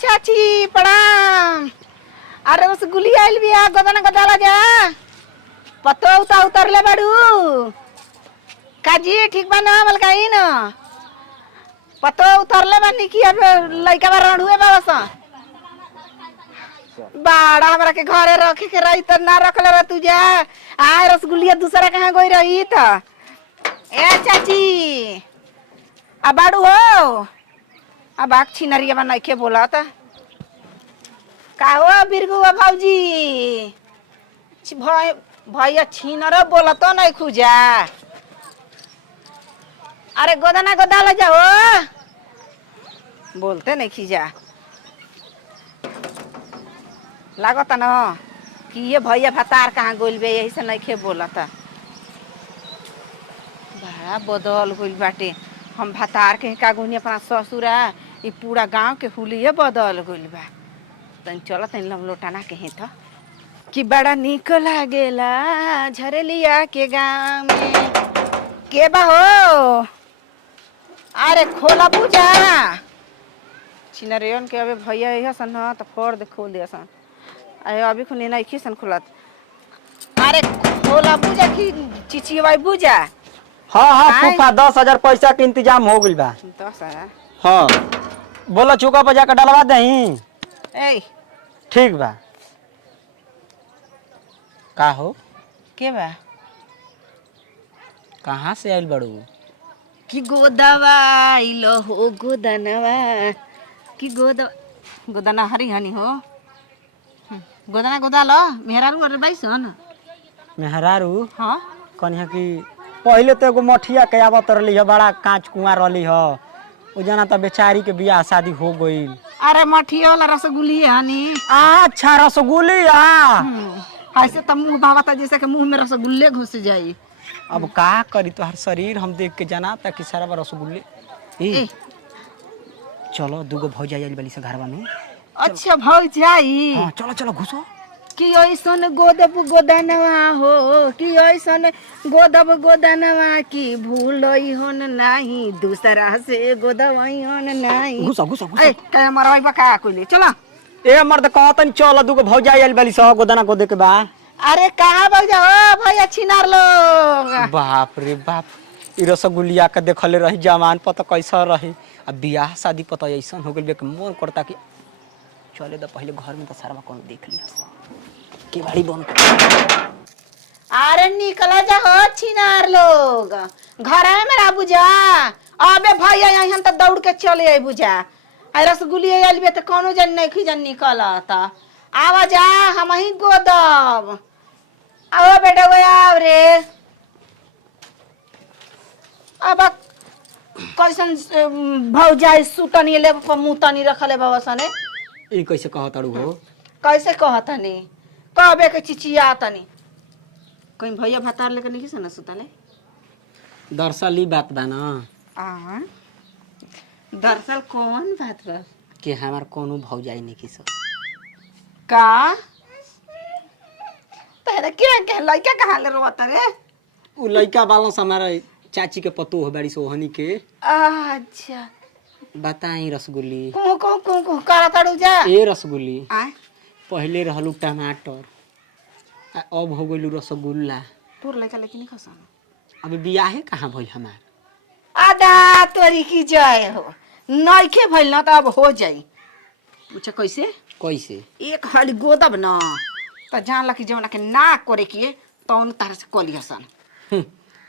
चाची प्रणाम। अरे उस गुली आइल बिया गदना गदाला जा पतो उता उतरले बाड़ू काजी ठीक बा ना मलकाई न पतो उतरले बानी कि अब लइका बा रणुए बाबा बाड़ा हमरा के घरे रखे के रही त ना रखले रे तू जा आय रसगुल्लिया दूसरा कहां गई रही त ए चाची आ बाड़ू हो अब आग छिनरिया बा नइखे बोला त का हो बिरगुआ भौजी भैया छीनर बोला तो नहीं खुजा अरे गोदना गोदाला जाओ बोलते नहीं खीजा लागत न कि ये भैया भतार कहाँ गोल बे यही से नहीं खे बोला था बड़ा बदल गोल बाटे हम भतार के कागुनी अपना ससुरा ये पूरा गांव के हुलिये बदल गोल बा तन चलो तन लमलोटाना कहीं था कि बड़ा निक लागेला झरेलिया के गांव में के बा हो अरे खोला पूजा छिनरियन के अबे भैया यही सन न त फोड़ दे खोल दे सन अरे अभी खुनी नहीं खीसन खुलत अरे खोला पूजा की चिची भाई पूजा हाँ हाँ फूफा 10,000 पैसा के इंतजाम हो गइल बा 10,000 हाँ बोलो चौका पर जाकर डलवा दही ए ठीक बा का हो के बा कहाँ से आइल बड़ू कि गोदवा आइलो हो गोदनवा कि गोदना हरी हनी हो गोदना गोदालो मेहरारू और बाईसन मेहरारू हाँ कन्या की पहले तो एगो मठिया के आवत रहली है बड़ा कांच कुआं रहली है उ जना तो बेचारी के बियाह शादी हो गई अरे मठिया वाला रसगुल्ली है हनी अच्छा रसगुल्लिया ऐसे तो मुंह भावता जैसे कि मुंह में रसगुल्ले घुस जाई अब का करी तोहर शरीर हम देख के जाना था कि सारा रसगुल्ले ए चलो दूगो भौजाई आइल बाली से घरवा में अच्छा भौजाई हां चलो चलो घुसो कि ऐसन गोदब गोदनवा हो कि ऐसन गोदब गोदनवा की भूलई होन नहीं दूसरा से गोदवई होन नहीं घुसो घुसो ए काय मरवाई बा का कोइले चला ए मर्द कहतन चल दूगो भौजाई आइल बाली से गोदना गोदे के बा अरे कहाँ भौजा हो भैया छिनार लोग बाप रे बाप ई रसगुल्लिया के देखले रही जवान पता कैसा रही अब बियाह शादी पता ऐसा हो गइल के मन करता कि चले तो पहले घर में तो सारा कौन देख लिया के बाड़ी बंद कर अरे निकला जा हो छिनार लोग घर में मेरा बुझा अबे भैया यहाँ तो दौड़ के चले आई बुझा आ रसगुल्लिया आइल बे तो कोनो जन नहीं खिजन निकलता आवा जा हम ही गोदब आओ बेटा वो आओ रे अब कैसन भौजाई सुतनी ले मुतनी रखले बाबा सने ई कैसे कहताड़ू हो कैसे कहतनी कहबे के चिचिया तनी कहीं भैया भतार लेके नहीं किसे न सुतले दरअसल ई बात बा ना आ दरअसल कौन बात बा कि हमार कोनो भौजाई नहीं किस का तेरे के लइका कहां ले रोता रे उ लइका बालों से हमारा चाची के पतो हो बाड़ी सोहनी के अच्छा बताई रसगुल्ली को करा तड़ू जा ए रसगुल्ली आ पहले रहलू टमाटर आ अब हो गइलू रसगुल्ला तोर लइका लेकिन खसन अब बियाहे कहाँ भइल हमार आदा तोरी की जय हो नइखे भइल न त अब हो जाई पूछे कैसे कैसे एक हाली गोदब न त जानला कि जौना के ना करे के तौन तार से कलियसन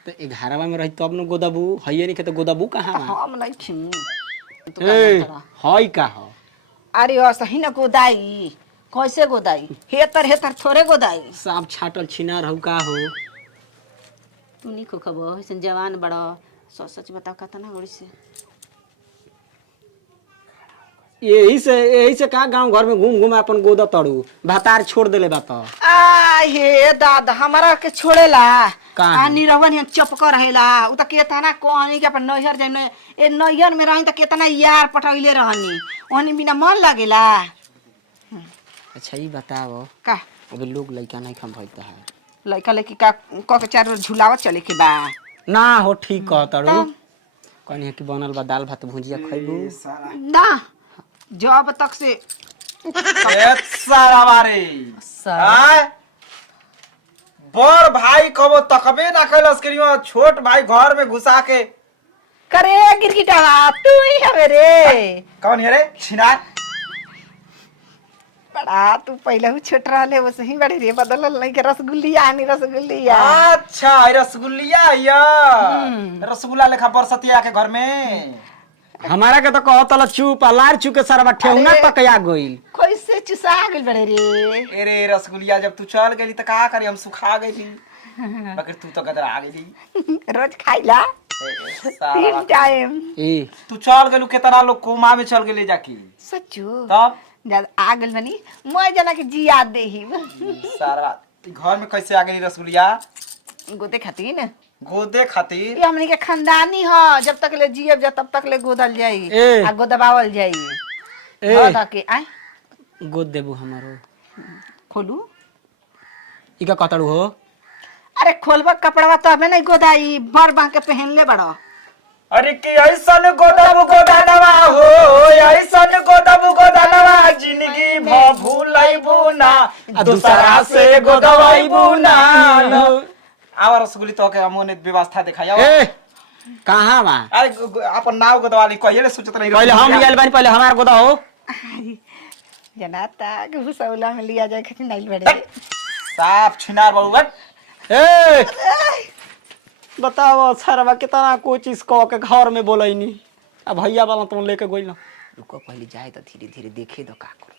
तो 11 में रही तब न गोदबू हइये नहीं के तो गोदबू कहाँ हम नहीं छी ए हई का हो अरे असही न गोदाई कैसे गोदाई हेतर थोड़े गोदाई सांप छाटल छिना रहू का हो तू नहीं को खबो हसन जवान बड़ा सच सच बताओ कतना गोड़ी से यही से का गांव घर में घूम घूम अपन गोदा तड़ू भातार छोड़ देले बात आ हे दादा हमारा के छोड़ेला काहे? आ निरवन हम चपक रहेला उ त केतना कहनी के अपन नैहर जाइने ए नैहर में रही त केतना यार पटैले रहनी ओनी बिना मन लागेला अच्छा ये बताओ का अबे लोग लइका नहीं खम भइता है लइका लेकी का क के चार झुलावत चले के बा ना हो ठीक कह तड़ू कहनी कि बनल बा दाल भात भुजिया खइबू ना जब तक से एक सारा बारे सारा। आय बड़ भाई कबो तकबे ना कैलस करियो छोट भाई घर में घुसा के करे गिरगिटावा तू ही हवे रे। कौन है रे छिनार बड़ा तू पहले ही छोट रहले वैसे ही बड़ी रे बदलल नहीं के रसगुल्लिया आनी रसगुल्लिया। अच्छा ये रसगुल्लिया या रसगुल्ला लेखा बरसतिया के घर में हमारा के तो कहतल चुप लार चुके सरवा ठेहुना अरे। पकया गइल। कैसे चुसा गेल बड़े रे। अरे रसगुल्लिया जब तू चल गई तो का करी हम सुखा गई मगर तू तो गदर आ गई रोज खाइला 3 टाइम। ए तू चल गेलू केतना लोग कोमा में चल गेले जाके सच्चो तब जब आ गेल बनी मैं जना के जिया देही सारा घर में कैसे आ गई रसगुल्लिया गोदे खातिर गोदे खातिर ये हमनी के खानदानी ह जब तक ले जियब जा तब तक ले गोदल जाई ए। आ गोदबावल जाई ए गोदा के आय गोद देबू हमारो। खोलू ई का कतड़ू हो? अरे खोलबा कपड़वा तबे नहीं गोदाई भर बांध के पहनले बड़ा। अरे कि ऐसन गोदब गोदानवा हो ऐसन गोदब गोदानवा जिंदगी भ भूलैबू ना दूसरा से गोदवैबू ना आवा रसगुल्ली तो के अमोने व्यवस्था दिखाया ए कहां बा? अरे अपन नाव गोदवाली कहिए ले सोचत नहीं पहले हम लियल बानी पहले हमार गोदा हो। जनाता के भुसौला में लिया जाए खातिर नहीं बड़े। साफ छिनार बाबू बट ए बताओ सरवा कितना कोचिस कह के घर में बोलैनी आ भैया वाला तुम लेके गइल ना। रुको पहले जाए तो धीरे धीरे देखे दो का करे।